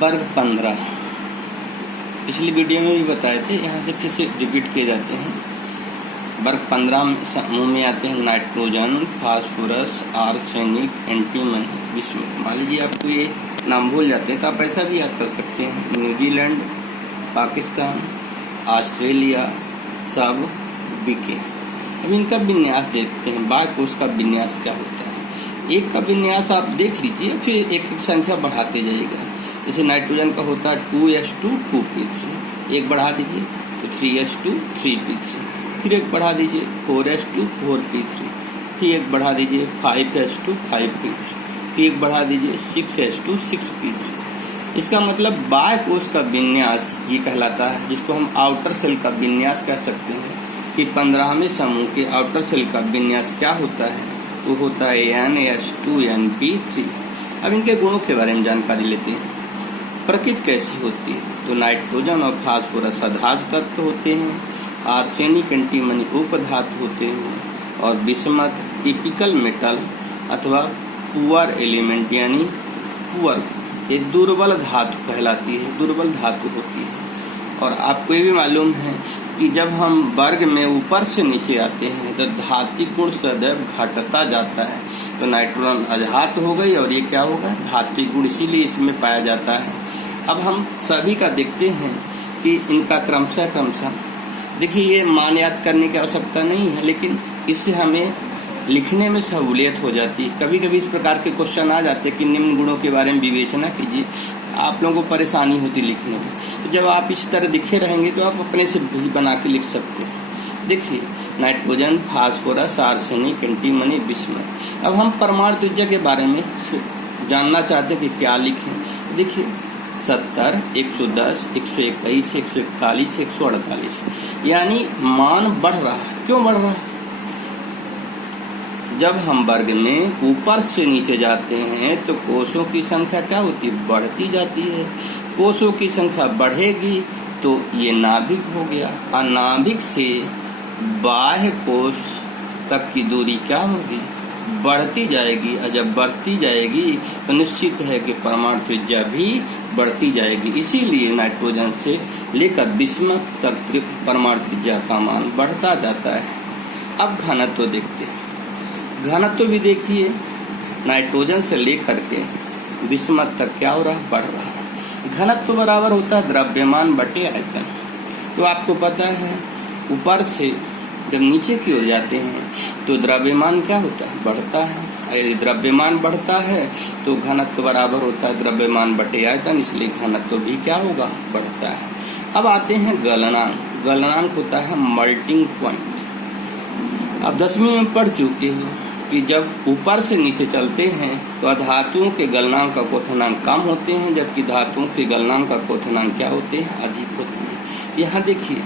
वर्ग 15 पिछली वीडियो में भी बताए थे, यहाँ से फिर से रिपीट किए जाते हैं। वर्ग 15 समूह में आते हैं nitrogen, phosphorus, arsenic, antimony, bismuth. मान लीजिए आपको ये नाम भूल जाते हैं तो आप ऐसा भी याद कर सकते हैं, न्यूजीलैंड, पाकिस्तान, ऑस्ट्रेलिया, सब बीके। अब इनका विन्यास देखते हैं, बाय कोष का विन्यास क्या होता है। एक का विन्यास आप देख लीजिए, फिर एक एक संख्या बढ़ाते जाइएगा। जैसे नाइट्रोजन का होता है 2s2 2p3, एक बढ़ा दीजिए तो 3s2 3p3, फिर एक बढ़ा दीजिए 4s2 4p3, फिर एक बढ़ा दीजिए 5s2 5p3, फिर एक बढ़ा दीजिए 6s2 6p3। इसका मतलब बाय कोष का विन्यास ये कहलाता है, जिसको हम आउटर सेल का विन्यास कह सकते हैं कि 15वें समूह के आउटर सेल का विन्यास क्या होता है, वो होता है NS2NP3। अब इनके गुणों के बारे में जानकारी लेते हैं। प्रकृति कैसी होती है, तो नाइट्रोजन और फास्फोरस अधातु तत्व होते हैं, आर्सेनिक एंटीमनी उपधातु होते हैं, और बिस्मथ टिपिकल मेटल अथवा पुअर एलिमेंट यानी पुअर, ये दुर्बल धातु कहलाती है, दुर्बल धातु होती है। और आपको ये भी मालूम है कि जब हम वर्ग में ऊपर से नीचे आते हैं तो धात्विक गुण सदैव घटता जाता है। तो नाइट्रोजन अधातु हो गई और ये क्या होगा, धात्विक गुण, इसीलिए इसमें पाया जाता है। अब हम सभी का देखते हैं कि इनका क्रमशः देखिए, ये मान याद करने की आवश्यकता नहीं है, लेकिन इससे हमें लिखने में सहूलियत हो जाती है। कभी कभी इस प्रकार के क्वेश्चन आ जाते हैं कि निम्न गुणों के बारे में विवेचना कीजिए, आप लोगों को परेशानी होती लिखने में। तो जब आप इस तरह दिखे रहेंगे तो आप अपने से भी बना के लिख सकते हैं। देखिए, nitrogen, phosphorus, arsenic, antimony, bismuth. अब हम परमाणु त्रिज्या के बारे में जानना चाहते हैं कि क्या लिखें। देखिए 70, 110, 121, 141, 148, यानी मान बढ़ रहा है। क्यों बढ़ रहा है? जब हम वर्ग में ऊपर से नीचे जाते हैं तो कोषों की संख्या क्या होती है, बढ़ती जाती है। कोषों की संख्या बढ़ेगी तो ये नाभिक हो गया, और नाभिक से बाह्य कोष तक की दूरी क्या होगी, बढ़ती जाएगी। और जब बढ़ती जाएगी तो निश्चित है कि परमाणु त्रिज्या भी बढ़ती जाएगी। इसीलिए नाइट्रोजन से लेकर बिस्मथ तक परमाणु त्रिज्या का मान बढ़ता जाता है। अब घनत्व देखते हैं। घनत्व भी देखिए, नाइट्रोजन से लेकर के बिस्मथ तक क्या हो रहा है, बढ़ रहा है। घनत्व बराबर होता है द्रव्यमान बटे आयतन। तो आपको पता है ऊपर से जब नीचे की ओर जाते हैं तो द्रव्यमान क्या होता है, बढ़ता है। यदि द्रव्यमान बढ़ता है तो घनत्व बराबर होता है द्रव्यमान बटे आयतन, इसलिए घनत्व भी क्या होगा, बढ़ता है। अब आते हैं गलनांक। गलनांक होता है मेल्टिंग पॉइंट। अब 10वीं में पढ़ चुके हो कि जब ऊपर से नीचे चलते हैं तो अधातुओं के गलनांक का क्वथनांक कम होते हैं, जबकि धातुओं के गलनांक का क्वथनांक क्या होते हैं, अधिक होते हैं। यहाँ देखिए,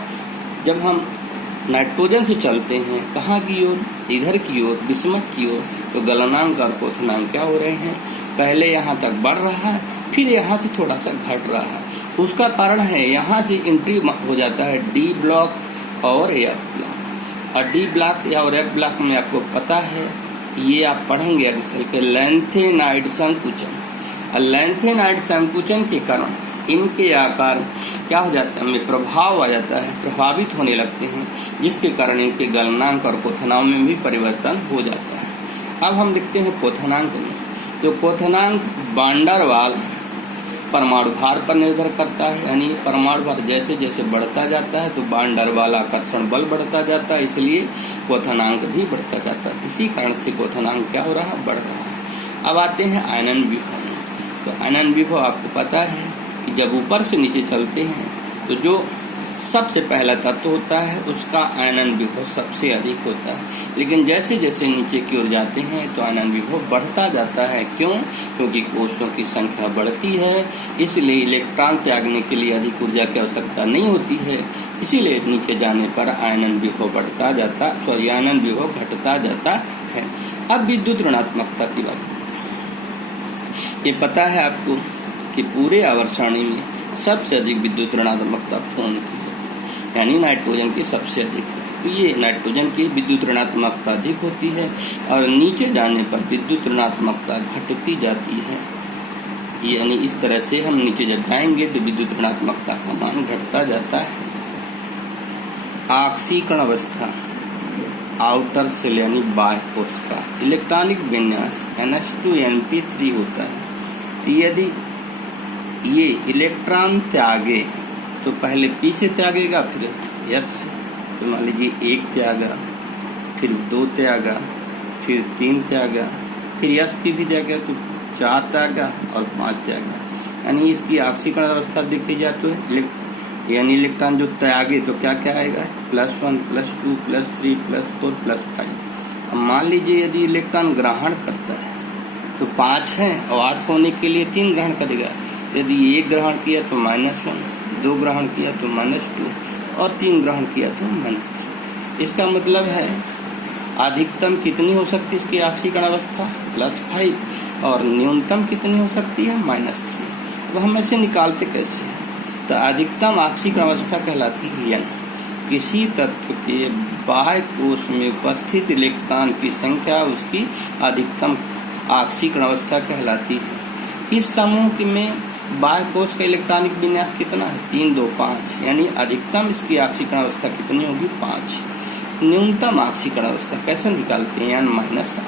जब हम नाइट्रोजन से चलते हैं कहाँ की ओर, इधर की ओर, बिस्मथ की ओर, तो गलनांक और क्वथनांक क्या हो रहे हैं, पहले यहाँ तक बढ़ रहा है, फिर यहाँ से थोड़ा सा घट रहा है। उसका कारण है यहाँ से एंट्री हो जाता है डी ब्लॉक और एफ ब्लॉक। और डी ब्लॉक या और एफ ब्लॉक में आपको पता है, ये आप पढ़ेंगे आगे चल के, लैंथेनाइड संकुचन। और लैंथेनाइड संकुचन के कारण इनके आकार क्या हो जाता है, में प्रभाव आ जाता है, प्रभावित होने लगते हैं, जिसके कारण इनके गलनांक और क्वथनांक में भी परिवर्तन हो जाता है। अब हम देखते हैं क्वथनांक में। तो क्वथनांक वान डेर वाल परमाणु भार पर निर्भर करता है, यानी परमाणु भार जैसे जैसे बढ़ता जाता है तो वान डेर वाल आकर्षण बल बढ़ता जाता है, इसलिए क्वथनांक भी बढ़ता जाता है। इसी कारण से क्वथनांक क्या हो रहा है, बढ़ रहा है। अब आते हैं आयनन विभव में। तो आयनन विभव आपको पता है कि जब ऊपर से नीचे चलते हैं तो जो सबसे पहला तत्व होता है उसका आयनन विभव सबसे अधिक होता है, लेकिन जैसे जैसे नीचे की ओर जाते हैं तो आयनन विभव बढ़ता जाता है। क्यों? क्योंकि कोषों की संख्या बढ़ती है, इसलिए इलेक्ट्रॉन त्यागने के लिए अधिक ऊर्जा की आवश्यकता नहीं होती है, इसीलिए नीचे जाने पर आयनन विभव बढ़ता जाता, आयनन विभव घटता जाता है। अब विद्युत ऋणात्मकता की बात करते हैं। ये पता है आपको कि पूरे आवर्त सारणी में सबसे अधिक विद्युत ऋणात्मकता फ्लोरीन की होती है, यानी नाइट्रोजन की सबसे अधिक। तो ये नाइट्रोजन की विद्युत ऋणात्मकता अधिक होती है और नीचे जाने पर विद्युत ऋणात्मकता घटती जाती है। यानी इस तरह से हम नीचे जब जाएंगे तो विद्युत ऋणात्मकता का मान घटता जाता है। आक्सीकरण अवस्था, आउटर सेल यानी बाह्य कोश का इलेक्ट्रॉनिक विन्यास NH2Np3 होता है। तो यदि ये इलेक्ट्रॉन त्यागे तो पहले पीछे त्यागेगा, फिर यस, तो मान लीजिए 1 त्यागा, फिर 2 त्यागा, फिर 3 त्यागा, फिर यस की भी त्यागा तो 4 त्यागा और 5 त्यागा। यानी इसकी आक्सीकरण अवस्था देखी जाए तो यानी इलेक्ट्रॉन जो त्यागे तो क्या क्या आएगा, +1 +2 +3 +4 +5। अब मान लीजिए यदि इलेक्ट्रॉन ग्रहण करता है तो 5 है और 8 होने के लिए 3 ग्रहण करेगा। तो यदि 1 ग्रहण किया तो -1, 2 ग्रहण किया तो -2 और 3 ग्रहण किया तो -3। इसका मतलब है अधिकतम कितनी हो सकती है इसकी आक्सीकरण अवस्था, +5, और न्यूनतम कितनी हो सकती है, -3। अब हम ऐसे निकालते कैसे हैं, तो अधिकतम आक्सीकरण अवस्था कहलाती है N। किसी तत्व के बाह्य कोश में उपस्थित इलेक्ट्रॉन की संख्या उसकी अधिकतम आक्सीकरण अवस्था कहलाती है। इस समूह में बाह्य कोश का इलेक्ट्रॉनिक विन्यास कितना है, 3 2 5, यानी अधिकतम इसकी आक्सीकरण अवस्था कितनी होगी, 5। न्यूनतम आक्सीकरण अवस्था कैसे निकालते हैं, N-8,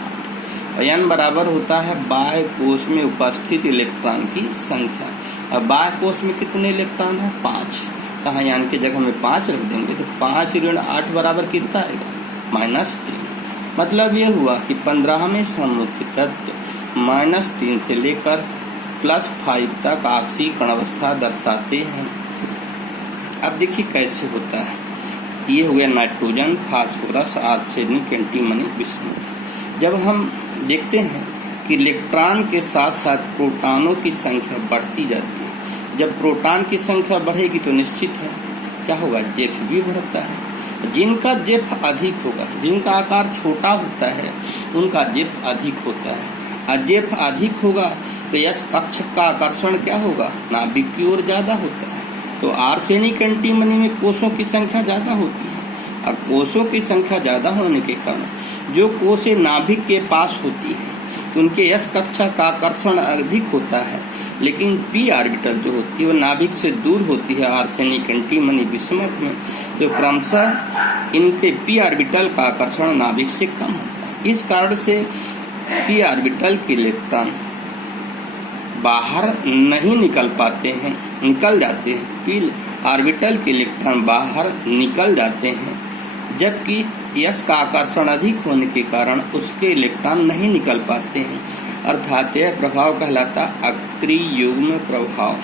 और N बराबर होता है बाह्य कोश में उपस्थित इलेक्ट्रॉन की संख्या। अब बाह्य कोश में कितने इलेक्ट्रॉन है, 5, कहाँ यान की जगह में 5 रख देंगे तो 5 ऋण 8 बराबर कितना आएगा, -3। मतलब ये हुआ कि 15वें समूह के तत्व -3 से लेकर +5 तक आक्सीकरण अवस्था दर्शाते हैं। अब देखिए कैसे होता है। ये हो गया nitrogen, phosphorus, arsenic, antimony, bismuth. जब हम देखते हैं कि इलेक्ट्रॉन के साथ साथ प्रोटॉनों की संख्या बढ़ती जाती है। जब प्रोटॉन की संख्या बढ़ेगी तो निश्चित है क्या होगा, जेफ भी बढ़ता है। जिनका जेफ अधिक होगा, जिनका आकार छोटा होता है उनका जेफ अधिक होता है, और जेफ अधिक होगा तो यस कक्ष का आकर्षण क्या होगा, नाभिक की ओर ज्यादा होता है। तो आर्सेनिक, एंटीमनी में कोषों की संख्या ज्यादा होती है, और कोषों की संख्या ज्यादा होने के कारण जो कोषें नाभिक के पास होती है तो उनके यस कक्षा का आकर्षण अधिक होता है। लेकिन पी ऑर्बिटल जो होती है वो नाभिक से दूर होती है आर्सेनिक, एंटीमनी, बिस्मथ में, तो क्रमशः इनके पी ऑर्बिटल का आकर्षण नाभिक से कम होता है। इस कारण से पी ऑर्बिटल के इलेक्ट्रॉन बाहर नहीं निकल पाते हैं, निकल जाते हैं। पी ऑर्बिटल के इलेक्ट्रॉन बाहर निकल जाते हैं, जबकि यस का आकर्षण अधिक होने के कारण उसके इलेक्ट्रॉन नहीं निकल पाते हैं। अर्थात यह प्रभाव कहलाता अक्रिय युग्म प्रभाव।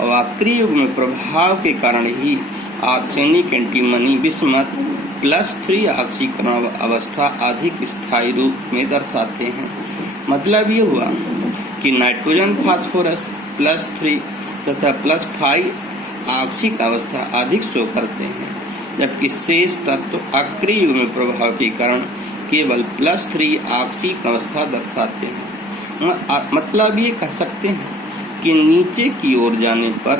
और अक्रिय युग्म प्रभाव के कारण ही आर्सेनिक, एंटीमनी, बिस्मथ +3 आक्सीकरण अवस्था अधिक स्थायी रूप में दर्शाते हैं। मतलब ये हुआ कि नाइट्रोजन, फास्फोरस +3 तथा +5 आक्सीक अवस्था अधिक शो करते हैं, जबकि शेष तत्व अक्रिय युग्म प्रभाव के कारण केवल +3 आक्सीक अवस्था दर्शाते हैं। मतलब ये कह सकते हैं कि नीचे की ओर जाने पर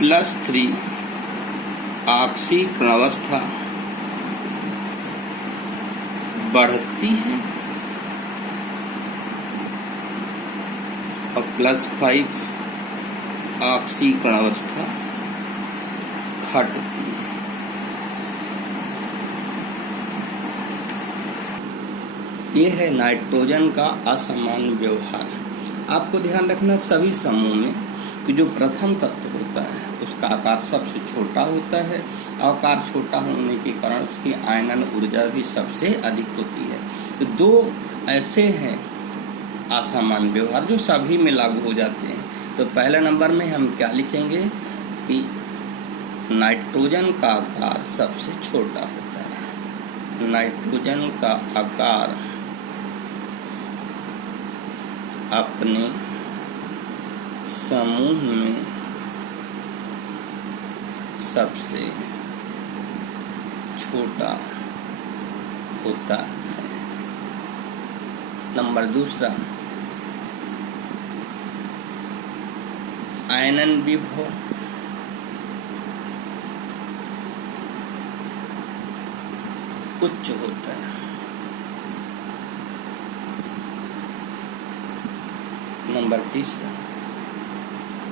+3 आक्सीकरण अवस्था बढ़ती है और +5 आक्सीकरण अवस्था घटती है। ये है नाइट्रोजन का असामान्य व्यवहार। आपको ध्यान रखना सभी समूह में कि जो प्रथम तत्व होता है उसका आकार सबसे छोटा होता है। आकार छोटा होने के कारण उसकी आयनन ऊर्जा भी सबसे अधिक होती है। तो 2 ऐसे हैं असामान्य व्यवहार जो सभी में लागू हो जाते हैं। तो पहले नंबर में हम क्या लिखेंगे कि नाइट्रोजन का आकार सबसे छोटा होता है। नाइट्रोजन का आकार अपने समूह में सबसे छोटा होता है। नंबर दूसरा, आयनन विभव उच्च होता है। नंबर 3,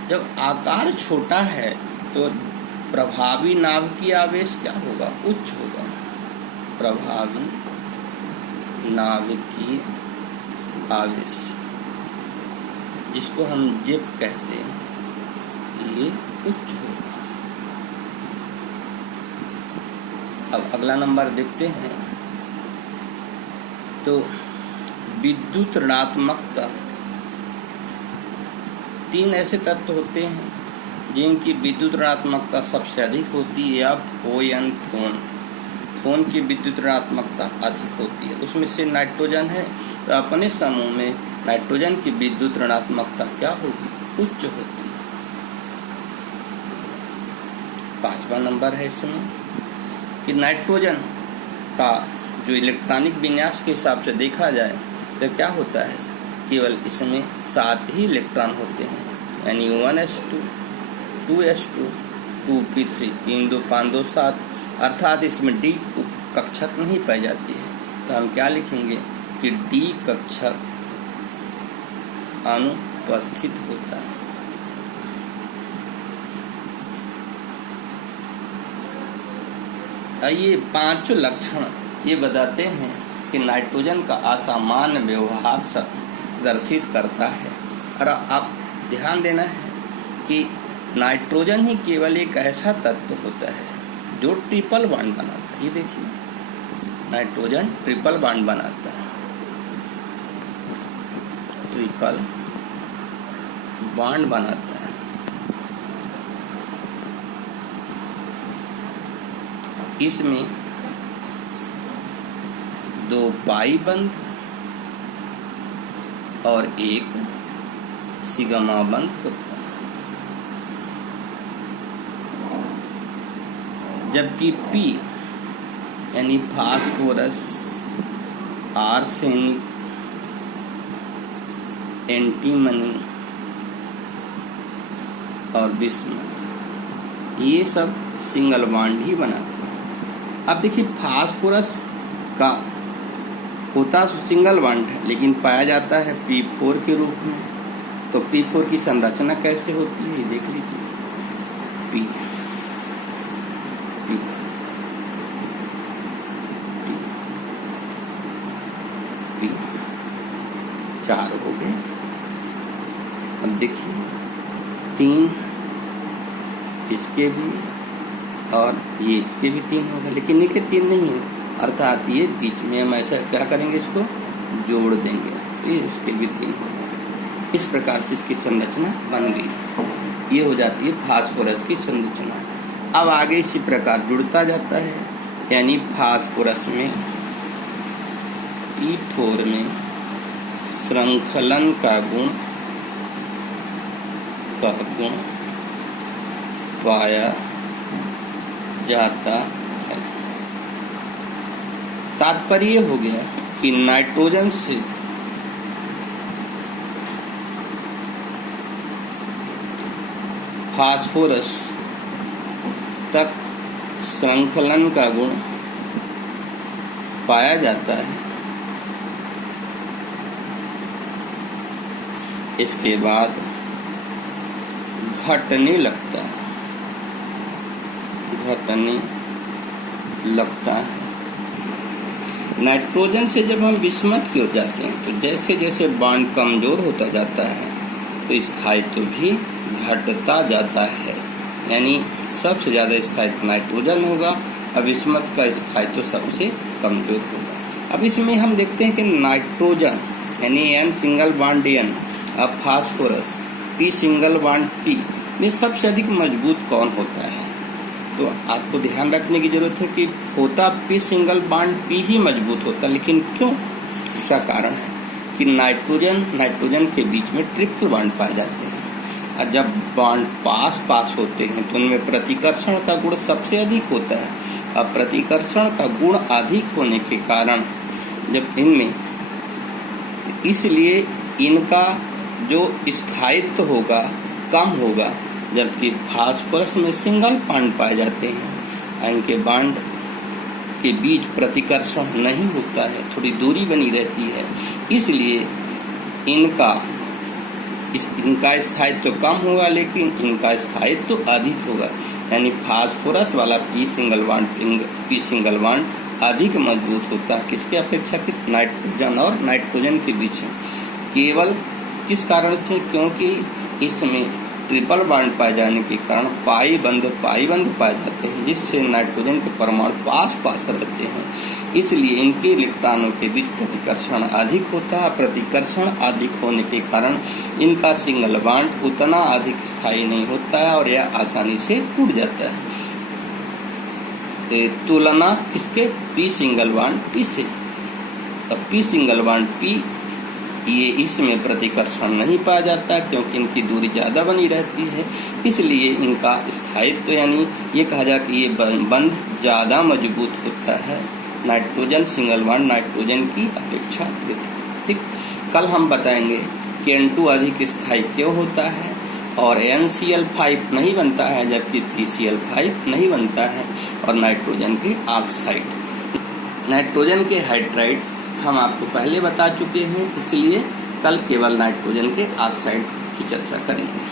जब आकार छोटा है तो प्रभावी नाभिकीय आवेश क्या होगा? उच्च होगा। प्रभावी नाभिकीय आवेश, जिसको हम जिप कहते हैं, ये उच्च होगा। अब अगला नंबर देखते हैं। तो विद्युत ऋणात्मकता, 3 ऐसे तत्व होते हैं जिनकी विद्युत ऋणात्मकता सबसे अधिक होती है। FON, फोन की विद्युत ऋणात्मकता अधिक होती है। उसमें से नाइट्रोजन है, तो अपने समूह में नाइट्रोजन की विद्युत ऋणात्मकता क्या होगी? उच्च होती है। 5वां नंबर है इसमें कि नाइट्रोजन का जो इलेक्ट्रॉनिक विन्यास के हिसाब से देखा जाए तो क्या होता है? केवल इसमें 7 ही इलेक्ट्रॉन होते हैं, यानी 1s2, 2s2, 2p3, 3 2 5 2 7, अर्थात इसमें D कक्षक नहीं पाई जाती है। तो हम क्या लिखेंगे कि D कक्षक अनुपस्थित होता है। ये 5 लक्षण ये बताते हैं कि नाइट्रोजन का असामान्य व्यवहार दर्शित करता है। और आप ध्यान देना है कि नाइट्रोजन ही केवल एक ऐसा तत्व होता है जो ट्रिपल बॉन्ड बनाता है। ये देखिए, नाइट्रोजन ट्रिपल बॉन्ड बनाता है, ट्रिपल बॉन्ड बनाता है। इसमें 2 पाई बंध और 1 सिग्मा बंध होता है। जबकि P यानी फास्फोरस, आर्सेनिक, एंटीमनी और बिस्मथ, ये सब सिंगल बॉन्ड ही बनाते हैं। अब देखिए, फास्फोरस का होता तो सिंगल बॉन्ड है, लेकिन पाया जाता है P4 के रूप में। तो P4 की संरचना कैसे होती है, देख लीजिए। P 4 हो गए। अब देखिए, 3 इसके भी और ये इसके भी 3 हो गए, लेकिन इनके 3 नहीं है, अर्थात ये बीच में हम ऐसा क्या करेंगे, इसको जोड़ देंगे, तो ये इसके भी 3 हो गए। इस प्रकार से इसकी संरचना बन गई। ये हो जाती है फास्फोरस की संरचना। अब आगे इसी प्रकार जुड़ता जाता है, यानी फास्फोरस में P4 में श्रृंखलन का गुण पाया जाता है। तात्पर्य हो गया कि नाइट्रोजन से फास्फोरस तक श्रृंखलन का गुण पाया जाता है। इसके बाद घटने लगता है। नाइट्रोजन से जब हम विस्मत की ओर जाते हैं, तो जैसे जैसे बॉन्ड कमजोर होता जाता है तो स्थायित्व भी घटता जाता है, यानी सबसे ज़्यादा स्थायित्व नाइट्रोजन होगा और विस्मत का स्थायित्व सबसे कमजोर होगा। अब इसमें हम देखते हैं कि नाइट्रोजन यानी N सिंगल बॉन्ड N, अब phosphorus P single bond P में सबसे अधिक मजबूत कौन होता है? तो आपको ध्यान रखने की जरूरत है कि होता P सिंगल बॉन्ड P ही मजबूत होता, लेकिन क्यों? इसका कारण है कि नाइट्रोजन के बीच में ट्रिपल बॉन्ड पाए जाते हैं, और जब बॉन्ड पास होते हैं तो उनमें प्रतिकर्षण का गुण सबसे अधिक होता है। अब प्रतिकर्षण का गुण अधिक होने के कारण जब इनमें, इसलिए इनका जो स्थायित्व होगा कम होगा, जबकि फास्फोरस में सिंगल बॉन्ड पाए जाते हैं। इनके बॉन्ड के बीच प्रतिकर्षण नहीं होता है, थोड़ी दूरी बनी रहती है, इसलिए इनका स्थायित्व तो कम होगा लेकिन इनका स्थायित्व तो अधिक होगा। यानी फास्फोरस वाला पी सिंगल बॉन्ड अधिक मजबूत होता है किसके अपेक्षाकृत, नाइट्रोजन और नाइट्रोजन के बीच। केवल किस कारण से, क्योंकि इसमें ट्रिपल बॉन्ड पाए जाने के कारण पाई बंध पाए जाते हैं, जिससे नाइट्रोजन के परमाणु पास रहते हैं, इसलिए इनके इलेक्ट्रॉनों के बीच प्रतिकर्षण अधिक होता है। प्रतिकर्षण अधिक होने के कारण इनका सिंगल बॉन्ड उतना अधिक स्थायी नहीं होता है और यह आसानी से टूट जाता है। तुलना इसके पी सिंगल बॉन्ड पी से, पी सिंगल बॉन्ड पी ये इसमें प्रतिकर्षण नहीं पाया जाता क्योंकि इनकी दूरी ज्यादा बनी रहती है, इसलिए इनका स्थायित्व यानी ये कहा जाए कि ये बंध ज्यादा मजबूत होता है नाइट्रोजन सिंगल बॉन्ड नाइट्रोजन की अपेक्षा। ठीक, कल हम बताएंगे कि N2 अधिक स्थायी क्यों होता है और NCl5 नहीं बनता है जबकि PCl5 नहीं बनता है, और नाइट्रोजन के ऑक्साइड, नाइट्रोजन के हाइड्राइड हम आपको पहले बता चुके हैं, इसलिए कल केवल नाइट्रोजन के ऑक्साइड की चर्चा करेंगे।